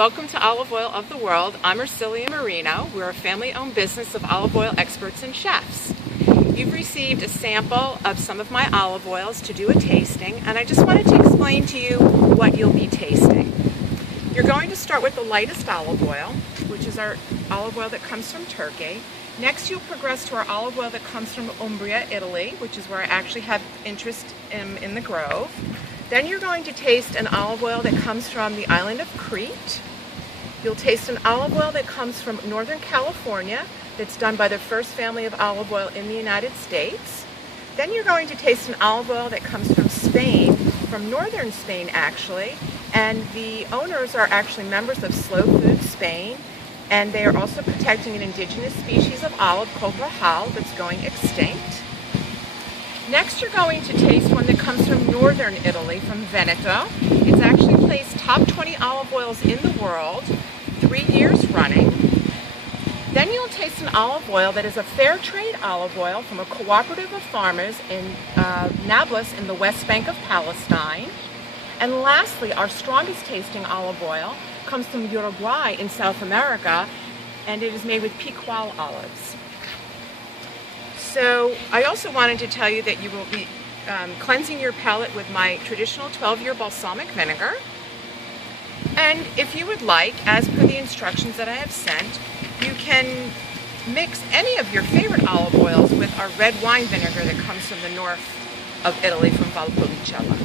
Welcome to Olive Oil of the World. I'm Ercilia Marino. We're a family-owned business of olive oil experts and chefs. You've received a sample of some of my olive oils to do a tasting, and I just wanted to explain to you what you'll be tasting. You're going to start with the lightest olive oil, which is our olive oil that comes from Turkey. Next, you'll progress to our olive oil that comes from Umbria, Italy, which is where I actually have interest in the Grove. Then you're going to taste an olive oil that comes from the island of Crete. You'll taste an olive oil that comes from Northern California, that's done by the first family of olive oil in the United States. Then you're going to taste an olive oil that comes from Spain, from northern Spain actually, and the owners are actually members of Slow Food Spain, and they are also protecting an indigenous species of olive called Rahal that's going extinct. Next, you're going to taste one that comes from northern Italy, from Veneto. It's actually placed top 20 olive oils in the world, 3 years running. Then you'll taste an olive oil that is a fair trade olive oil from a cooperative of farmers in Nablus in the West Bank of Palestine. And lastly, our strongest tasting olive oil comes from Uruguay in South America, and it is made with Picual olives. So I also wanted to tell you that you will be cleansing your palate with my traditional 12-year balsamic vinegar. And if you would like, as per the instructions that I have sent, you can mix any of your favorite olive oils with our red wine vinegar that comes from the north of Italy, from Valpolicella.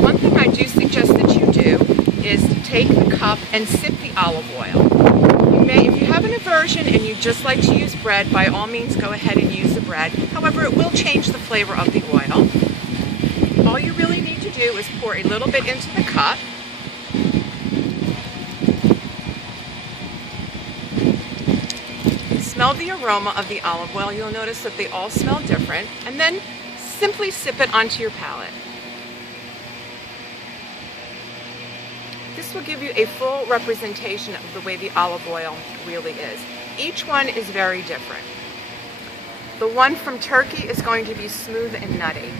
One thing I do suggest that you do is to take the cup and sip the olive oil. If you have an aversion and you just like to use bread, by all means go ahead and use the bread. However, it will change the flavor of the oil. All you really need to do is pour a little bit into the cup. Smell the aroma of the olive oil. You'll notice that they all smell different. And then simply sip it onto your palate. This will give you a full representation of the way the olive oil really is. Each one is very different. The one from Turkey is going to be smooth and nutty.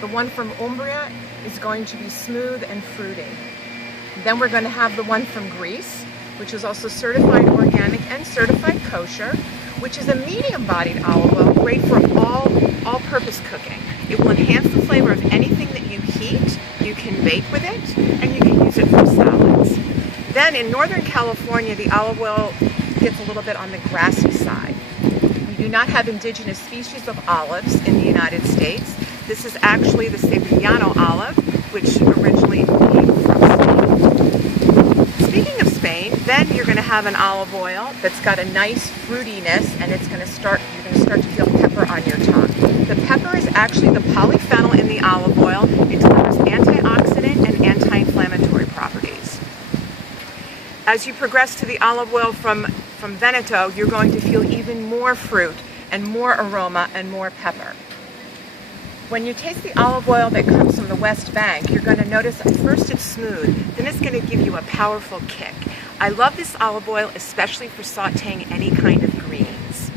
The one from Umbria is going to be smooth and fruity. Then we're going to have the one from Greece, which is also certified organic and certified kosher, which is a medium-bodied olive oil, great for all-purpose cooking. It will enhance the flavor of anything that you heat. You can bake with it, and you can use it for salads. Then in Northern California, the olive oil gets a little bit on the grassy side. We do not have indigenous species of olives in the United States. This is actually the Sevillano olive, which originally came from Spain. Speaking of Spain, then you're going to have an olive oil that's got a nice fruitiness, and you're going to start to feel pepper on your tongue. The pepper is actually the polyphenol in the olive oil. It delivers antioxidant and anti-inflammatory properties. As you progress to the olive oil from Veneto, you're going to feel even more fruit and more aroma and more pepper. When you taste the olive oil that comes from the West Bank, you're going to notice at first it's smooth, then it's going to give you a powerful kick. I love this olive oil especially for sauteing any kind of greens.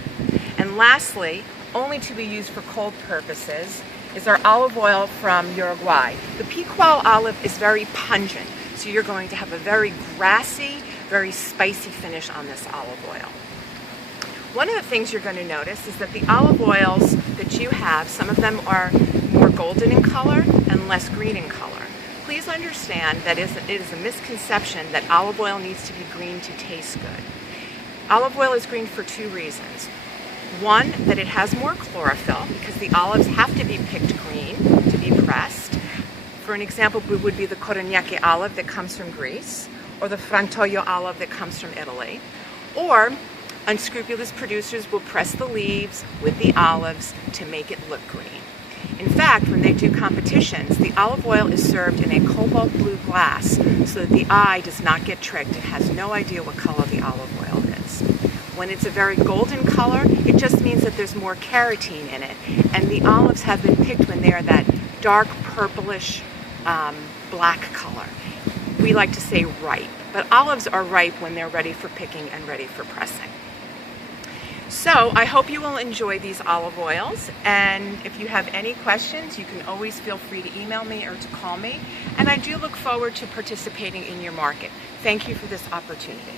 And lastly, only to be used for cold purposes, is our olive oil from Uruguay. The Picual olive is very pungent, so you're going to have a very grassy, very spicy finish on this olive oil. One of the things you're going to notice is that the olive oils that you have, some of them are more golden in color and less green in color. Please understand that it is a misconception that olive oil needs to be green to taste good. Olive oil is green for two reasons. One, that it has more chlorophyll because the olives have to be picked green to be pressed. For an example, it would be the Corognacchi olive that comes from Greece, or the Frantoio olive that comes from Italy. Or unscrupulous producers will press the leaves with the olives to make it look green. In fact, when they do competitions, the olive oil is served in a cobalt blue glass so that the eye does not get tricked and has no idea what color the olive oil is. When it's a very golden color, it just means that there's more carotene in it, and the olives have been picked when they are that dark purplish black color. We like to say ripe, but olives are ripe when they're ready for picking and ready for pressing. So I hope you will enjoy these olive oils, and if you have any questions, you can always feel free to email me or to call me, and I do look forward to participating in your market. Thank you for this opportunity.